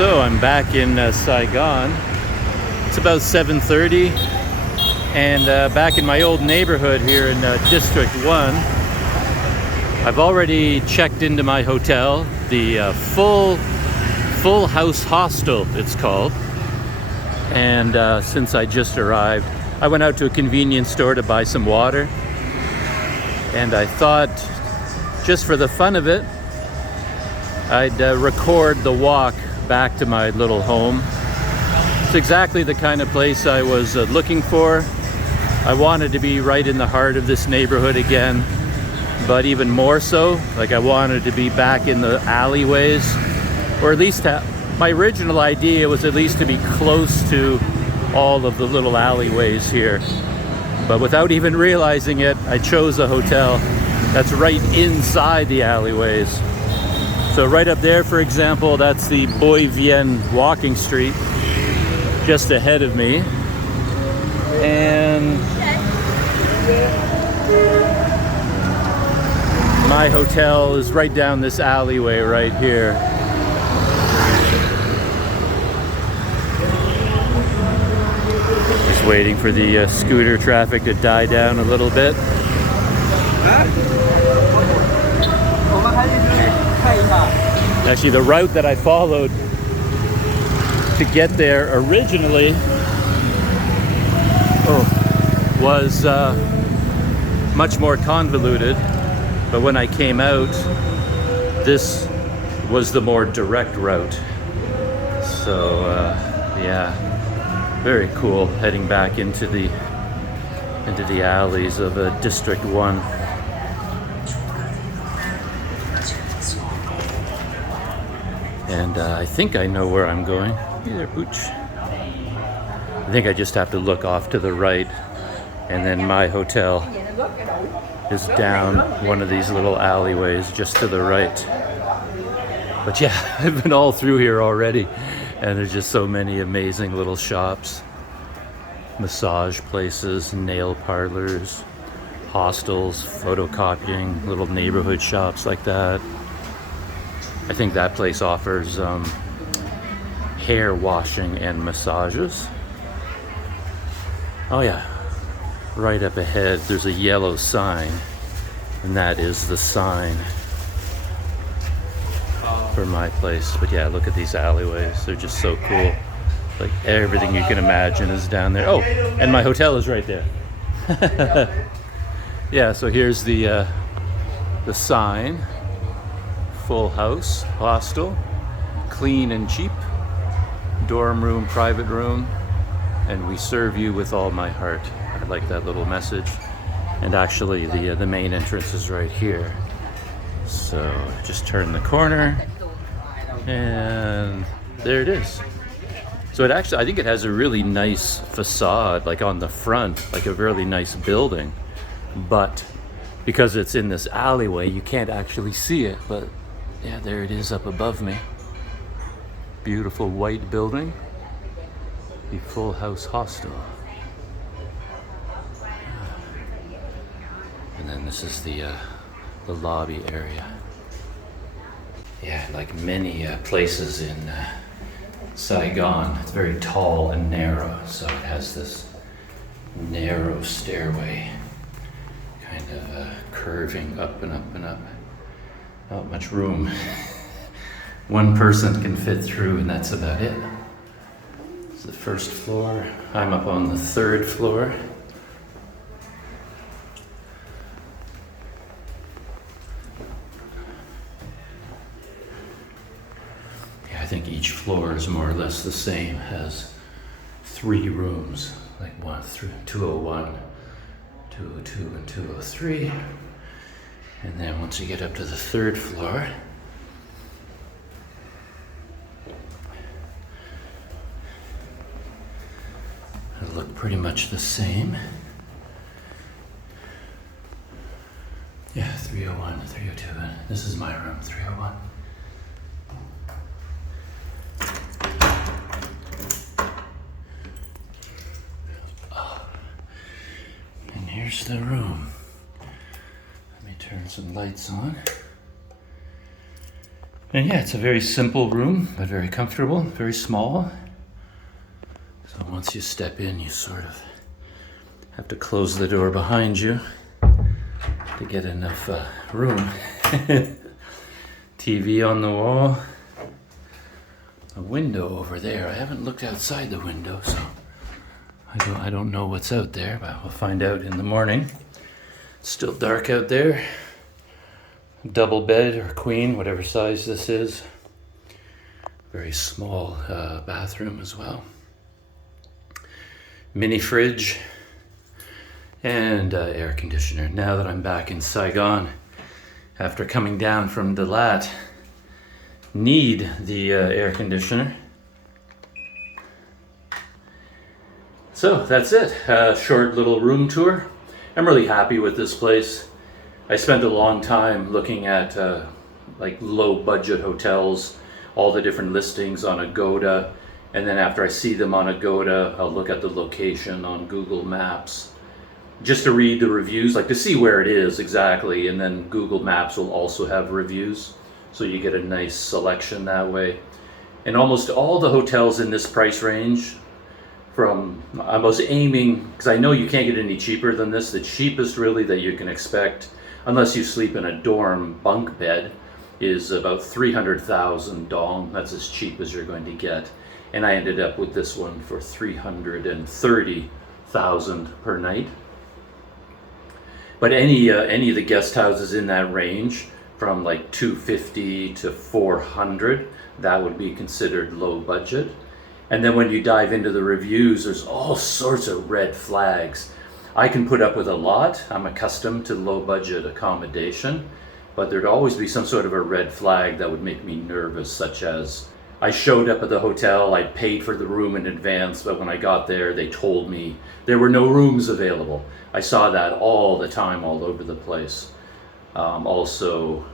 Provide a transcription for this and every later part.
So I'm back in Saigon. It's about 7:30, and back in my old neighborhood here in District 1. I've already checked into my hotel, the full House Hostel it's called. And since I just arrived, I went out to a convenience store to buy some water. And I thought, just for the fun of it, I'd record the walk back to my little home. It's exactly the kind of place I was looking for. I wanted to be right in the heart of this neighborhood again, but even more so, like I wanted to be back in the alleyways, or at least my original idea was at least to be close to all of the little alleyways here. But without even realizing it, I chose a hotel that's right inside the alleyways. So right up there, for example, that's the Boy Vien walking street just ahead of me. And my hotel is right down this alleyway right here. Just waiting for the scooter traffic to die down a little bit. Actually, the route that I followed to get there originally was much more convoluted, but when I came out, this was the more direct route. So yeah, very cool heading back into the alleys of District 1. And I think I know where I'm going. Hey there, Pooch. I think I just have to look off to the right, and then my hotel is down one of these little alleyways just to the right. But yeah, I've been all through here already, and there's just so many amazing little shops, massage places, nail parlors, hostels, photocopying, little neighborhood shops like that. I think that place offers hair washing and massages. Oh yeah, right up ahead there's a yellow sign, and that is the sign for my place. But yeah, look at these alleyways, they're just so cool. Like everything you can imagine is down there. Oh, and my hotel is right there. Yeah, so here's the sign. Full House Hostel, clean and cheap, dorm room, private room, and we serve you with all my heart. I like that little message. And actually the main entrance is right here. So just turn the corner and there it is. So it actually, I think it has a really nice facade, like on the front, like a really nice building. But because it's in this alleyway, you can't actually see it, but yeah, there it is up above me. Beautiful white building. The Full House Hostel. And then this is the lobby area. Yeah, like many places in Saigon, it's very tall and narrow, so it has this narrow stairway, kind of curving up and up and up. Not much room. One person can fit through, and that's about it. It's the first floor. I'm up on the third floor. Yeah, I think each floor is more or less the same. Has 3 rooms, like 201, 202, and 203. And then once you get up to the third floor, it'll look pretty much the same. Yeah, 301, 302, and this is my room, 301. Oh. And here's the room. Turn some lights on. And yeah, it's a very simple room, but very comfortable, very small. So once you step in, you sort of have to close the door behind you to get enough room. TV on the wall. A window over there. I haven't looked outside the window, so I don't know what's out there, but we'll find out in the morning. It's still dark out there. Double bed or queen, whatever size this is. Very small bathroom as well. Mini fridge and air conditioner. Now that I'm back in Saigon, after coming down from Dalat, need the air conditioner. So that's it. Short little room tour. I'm really happy with this place. I spent a long time looking at like low budget hotels, all the different listings on Agoda, and then after I see them on Agoda, I'll look at the location on Google Maps just to read the reviews, like to see where it is exactly, and then Google Maps will also have reviews, so you get a nice selection that way. And almost all the hotels in this price range, I was aiming, because I know you can't get any cheaper than this, the cheapest really that you can expect, unless you sleep in a dorm bunk bed, is about 300,000 dong. That's as cheap as you're going to get. And I ended up with this one for 330,000 per night. But any of the guest houses in that range, from like 250 to 400, that would be considered low budget. And then when you dive into the reviews, there's all sorts of red flags. I can put up with a lot. I'm accustomed to low budget accommodation, but there'd always be some sort of a red flag that would make me nervous, such as I showed up at the hotel, I paid for the room in advance, but when I got there, they told me there were no rooms available. I saw that all the time, all over the place. Also,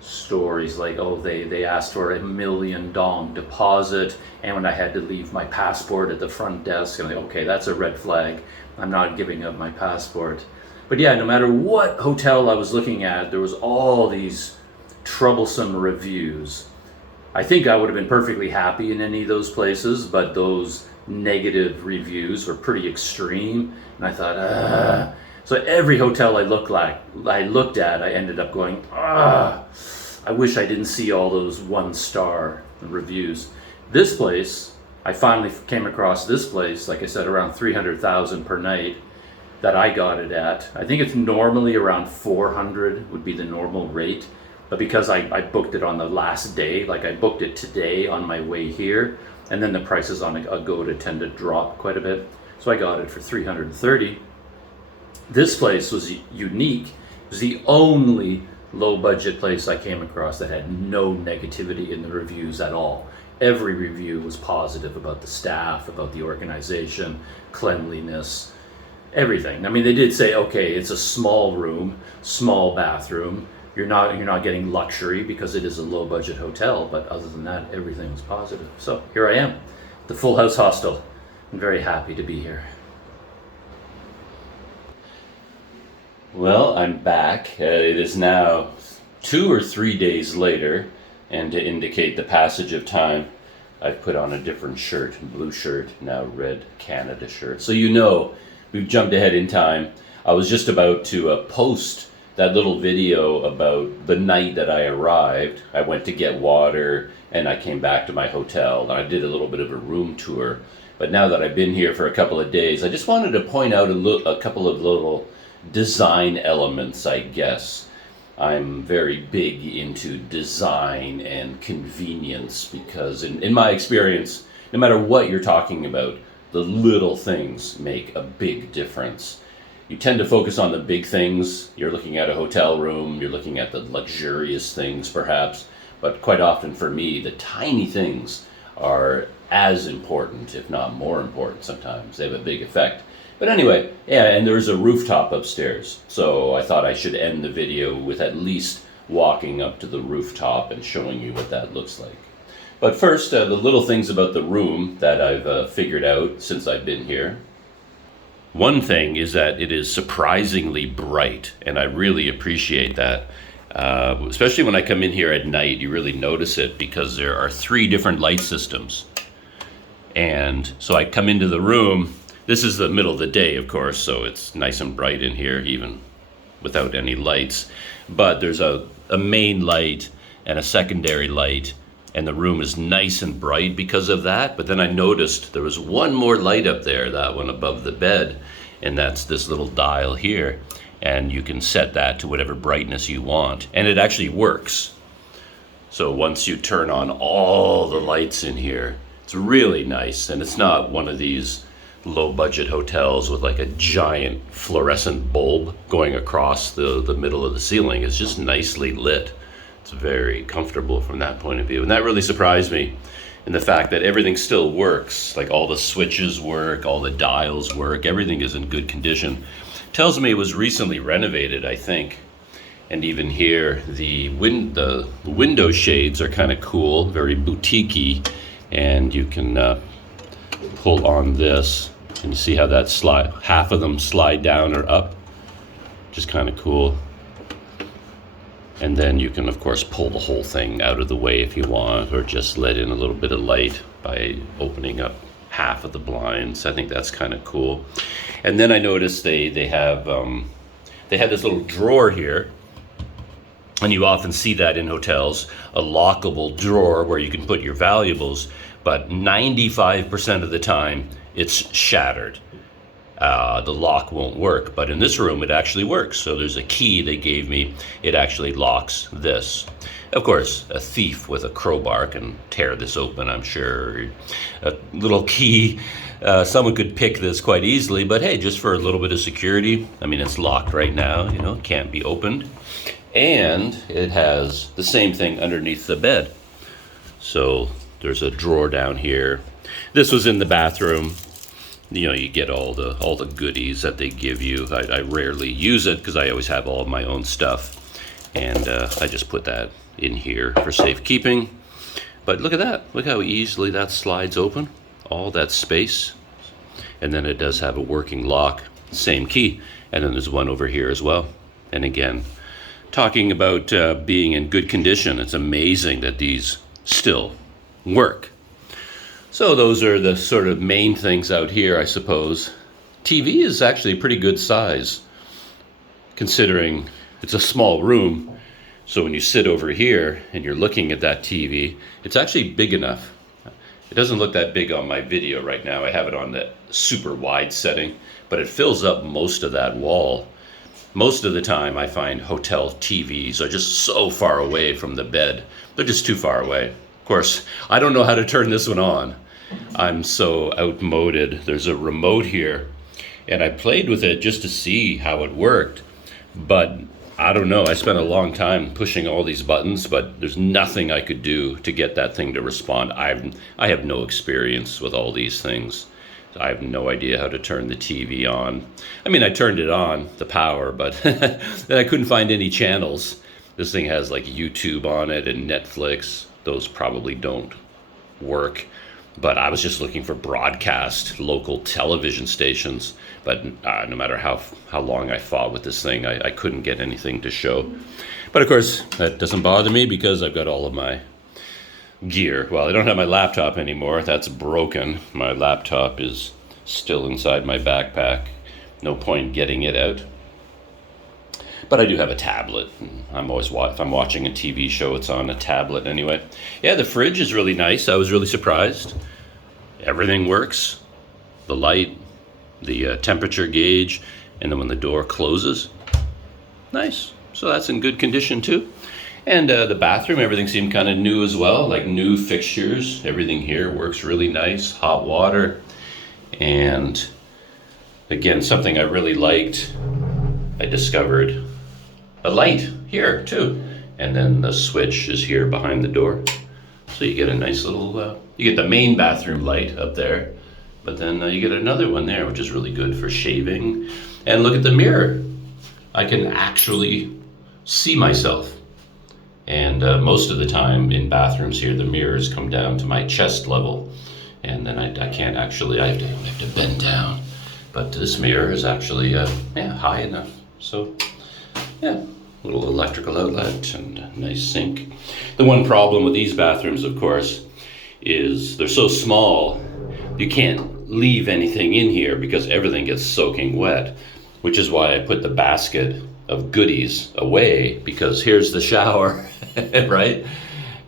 stories like, oh, they asked for $1 million dong deposit, and when I had to leave my passport at the front desk, I'm like, okay, that's a red flag. I'm not giving up my passport. But yeah, no matter what hotel I was looking at, there was all these troublesome reviews. I think I would have been perfectly happy in any of those places, but those negative reviews were pretty extreme, and I thought, So every hotel I looked at, I ended up going, I wish I didn't see all those 1-star reviews. This place, I finally came across this place, like I said, around 300,000 per night that I got it at. I think it's normally around 400 would be the normal rate, but because I booked it on the last day, like I booked it today on my way here, and then the prices on Agoda tend to drop quite a bit, so I got it for 330. This place was unique. It was the only low budget place I came across that had no negativity in the reviews at all. Every review was positive about the staff, about the organization, cleanliness, everything. I mean, they did say, okay, it's a small room, small bathroom. You're not getting luxury because it is a low budget hotel, but other than that, everything was positive. So here I am, the full House Hostel. I'm very happy to be here. Well, I'm back. It is now 2 or 3 days later, and to indicate the passage of time, I've put on a different shirt, blue shirt, now red Canada shirt. So you know, we've jumped ahead in time. I was just about to post that little video about the night that I arrived. I went to get water, and I came back to my hotel, and I did a little bit of a room tour. But now that I've been here for a couple of days, I just wanted to point out a couple of little design elements, I guess. I'm very big into design and convenience because in my experience, no matter what you're talking about, the little things make a big difference. You tend to focus on the big things. You're looking at a hotel room, you're looking at the luxurious things perhaps, but quite often for me, the tiny things are as important, if not more important sometimes. They have a big effect. But anyway, yeah, and there's a rooftop upstairs, so I thought I should end the video with at least walking up to the rooftop and showing you what that looks like. But first, the little things about the room that I've figured out since I've been here. One thing is that it is surprisingly bright, and I really appreciate that. Especially when I come in here at night, you really notice it because there are 3 different light systems. And so I come into the room. This is the middle of the day, of course, so it's nice and bright in here, even without any lights. But there's a main light and a secondary light, and the room is nice and bright because of that. But then I noticed there was one more light up there, that one above the bed, and that's this little dial here. And you can set that to whatever brightness you want, and it actually works. So once you turn on all the lights in here, it's really nice. And it's not one of these low budget hotels with like a giant fluorescent bulb going across the middle of the ceiling. It's just nicely lit. It's very comfortable from that point of view. And that really surprised me, in the fact that everything still works. Like all the switches work, all the dials work, everything is in good condition. Tells me it was recently renovated, I think. And even here, the window shades are kind of cool, very boutique-y. And you can pull on this, and you see how that half of them slide down or up. Just kind of cool. And then you can, of course, pull the whole thing out of the way if you want, or just let in a little bit of light by opening up half of the blinds. I think that's kind of cool. And then I noticed they have this little drawer here, and you often see that in hotels, a lockable drawer where you can put your valuables, but 95% of the time it's shattered. The lock won't work, but in this room it actually works. So there's a key they gave me. It actually locks this. Of course, a thief with a crowbar can tear this open, I'm sure. A little key, someone could pick this quite easily, but hey, just for a little bit of security. I mean, it's locked right now, it can't be opened. And it has the same thing underneath the bed. So there's a drawer down here. This was in the bathroom. You get all the goodies that they give you. I rarely use it because I always have all of my own stuff. And I just put that in here for safekeeping. But look at that. Look how easily that slides open. All that space. And then it does have a working lock. Same key. And then there's one over here as well. And again, talking about being in good condition, it's amazing that these still work. So those are the sort of main things out here, I suppose. TV is actually a pretty good size, considering it's a small room. So when you sit over here and you're looking at that TV, it's actually big enough. It doesn't look that big on my video right now. I have it on the super wide setting, but it fills up most of that wall. Most of the time I find hotel TVs are just so far away from the bed. They're just too far away. Of course, I don't know how to turn this one on. I'm so outmoded. There's a remote here, and I played with it just to see how it worked. But I don't know. I spent a long time pushing all these buttons, but there's nothing I could do to get that thing to respond. I have no experience with all these things. I have no idea how to turn the TV on. I mean, I turned it on, the power, but then I couldn't find any channels. This thing has like YouTube on it and Netflix. Those probably don't work. But I was just looking for broadcast local television stations. But no matter how long I fought with this thing, I couldn't get anything to show. But of course, that doesn't bother me because I've got all of my gear. Well, I don't have my laptop anymore. That's broken. My laptop is still inside my backpack. No point getting it out. But I do have a tablet. I'm always if I'm watching a TV show, it's on a tablet anyway. Yeah, the fridge is really nice. I was really surprised. Everything works. The light, the temperature gauge, and then when the door closes. Nice. So that's in good condition too. And the bathroom, everything seemed kind of new as well, like new fixtures. Everything here works really nice. Hot water. And again, something I really liked, I discovered a light here too. And then the switch is here behind the door. So you get a nice little, you get the main bathroom light up there, but then you get another one there, which is really good for shaving. And look at the mirror. I can actually see myself. And most of the time in bathrooms here, the mirrors come down to my chest level. And then I can't actually, I have to bend down. But this mirror is actually, high enough. So, yeah, little electrical outlet and a nice sink. The one problem with these bathrooms, of course, is they're so small, you can't leave anything in here because everything gets soaking wet, which is why I put the basket of goodies away, because here's the shower, right?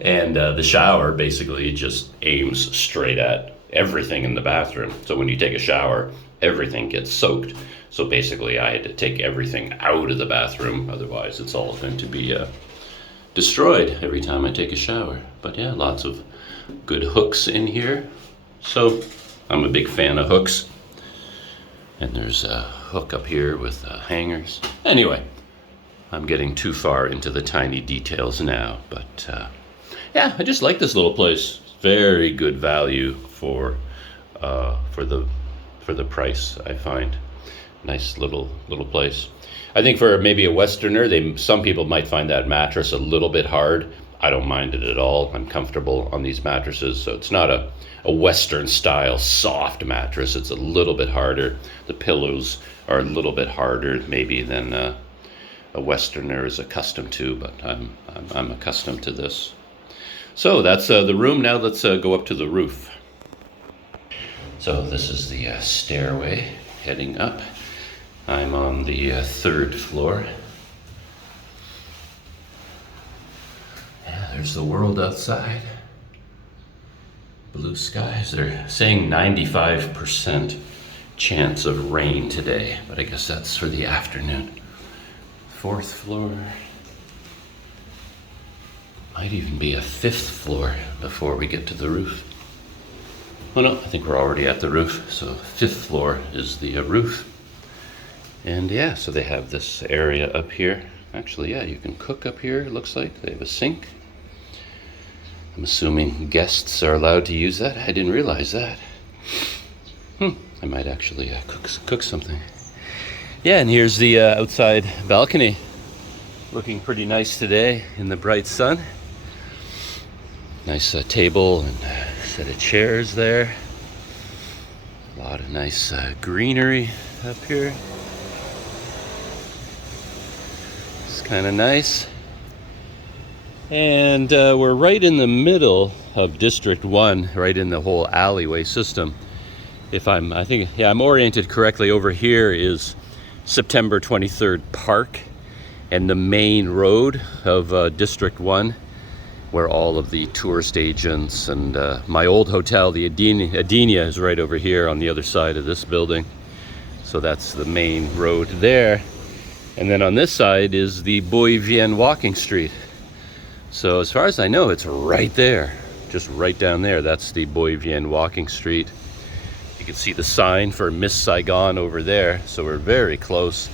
And the shower basically just aims straight at everything in the bathroom. So when you take a shower, everything gets soaked. So basically I had to take everything out of the bathroom, otherwise it's all going to be destroyed every time I take a shower. But yeah, lots of good hooks in here. So I'm a big fan of hooks. And there's a hook up here with hangers. Anyway, I'm getting too far into the tiny details now, but yeah, I just like this little place. Very good value for the price, I find. Nice little place. I think for maybe a Westerner, some people might find that mattress a little bit hard. I don't mind it at all. I'm comfortable on these mattresses, so it's not a Western style soft mattress. It's a little bit harder. The pillows are a little bit harder maybe than a Westerner is accustomed to, but I'm accustomed to this. So that's the room. Now let's go up to the roof. So this is the stairway heading up. I'm on the 3rd floor. Yeah, there's the world outside. Blue skies. They're saying 95% chance of rain today, but I guess that's for the afternoon. 4th floor. Might even be a 5th floor before we get to the roof. Oh no, I think we're already at the roof. So 5th floor is the roof. And yeah, so they have this area up here. Actually, yeah, you can cook up here, it looks like. They have a sink. I'm assuming guests are allowed to use that. I didn't realize that. I might actually cook something. Yeah, and here's the outside balcony. Looking pretty nice today in the bright sun. Nice table and set of chairs there. A lot of nice greenery up here. It's kind of nice. And we're right in the middle of District 1, right in the whole alleyway system. I'm oriented correctly. Over here is September 23rd Park and the main road of District 1, where all of the tourist agents and my old hotel, the Adenia, is right over here on the other side of this building. So that's the main road there. And then on this side is the Bois Vienne walking street. So as far as I know, it's right there, just right down there. That's the Bois Vienne walking street. You can see the sign for Miss Saigon over there, so we're very close.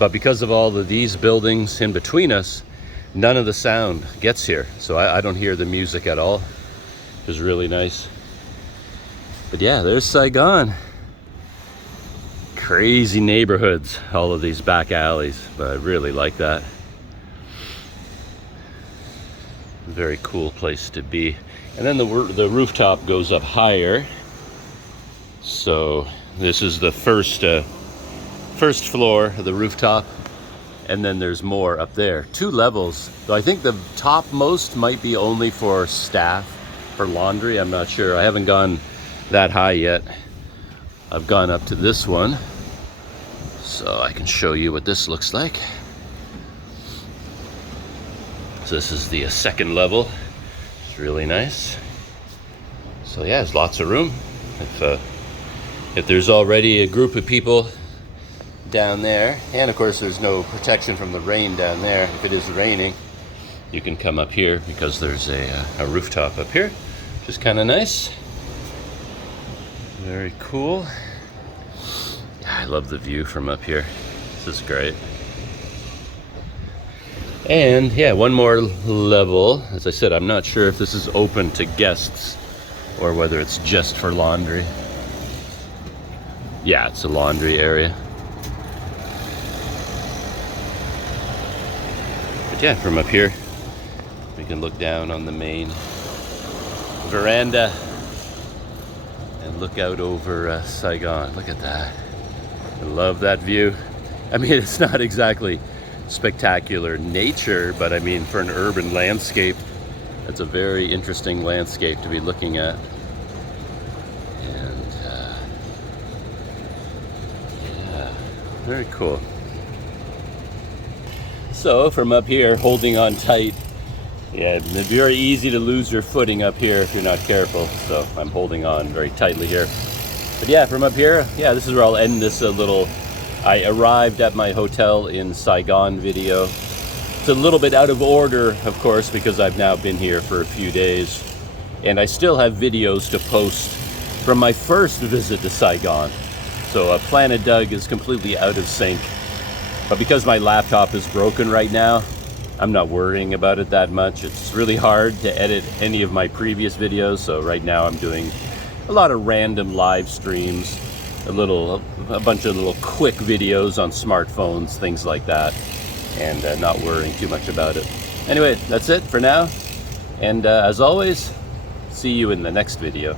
But because of all of these buildings in between us, none of the sound gets here. So I don't hear the music at all. It was really nice. But yeah, there's Saigon. Crazy neighborhoods, all of these back alleys, but I really like that. Very cool place to be. And then the rooftop goes up higher. So this is the first floor of the rooftop, and then there's more up there. 2 levels. So I think the topmost might be only for staff, for laundry. I'm not sure. I haven't gone that high yet. I've gone up to this one, so I can show you what this looks like. So this is the 2nd level. It's really nice. So yeah, there's lots of room. If there's already a group of people down there, and of course there's no protection from the rain down there. If it is raining, you can come up here because there's a rooftop up here, which is kind of nice. Very cool. I love the view from up here. This is great. And yeah, one more level. As I said, I'm not sure if this is open to guests or whether it's just for laundry. Yeah, it's a laundry area. But yeah, from up here, we can look down on the main veranda and look out over Saigon. Look at that. I love that view. I mean, it's not exactly spectacular nature, but I mean, for an urban landscape, that's a very interesting landscape to be looking at. And yeah, very cool. So from up here, holding on tight, yeah, it's very easy to lose your footing up here if you're not careful. So I'm holding on very tightly here. But yeah, from up here, yeah, this is where I'll end this little I arrived at my hotel in Saigon video. It's a little bit out of order, of course, because I've now been here for a few days. And I still have videos to post from my first visit to Saigon. So Planet Doug is completely out of sync. But because my laptop is broken right now, I'm not worrying about it that much. It's really hard to edit any of my previous videos, so right now I'm doing a lot of random live streams, a bunch of little quick videos on smartphones, things like that, and not worrying too much about it. Anyway, that's it for now, and as always, see you in the next video.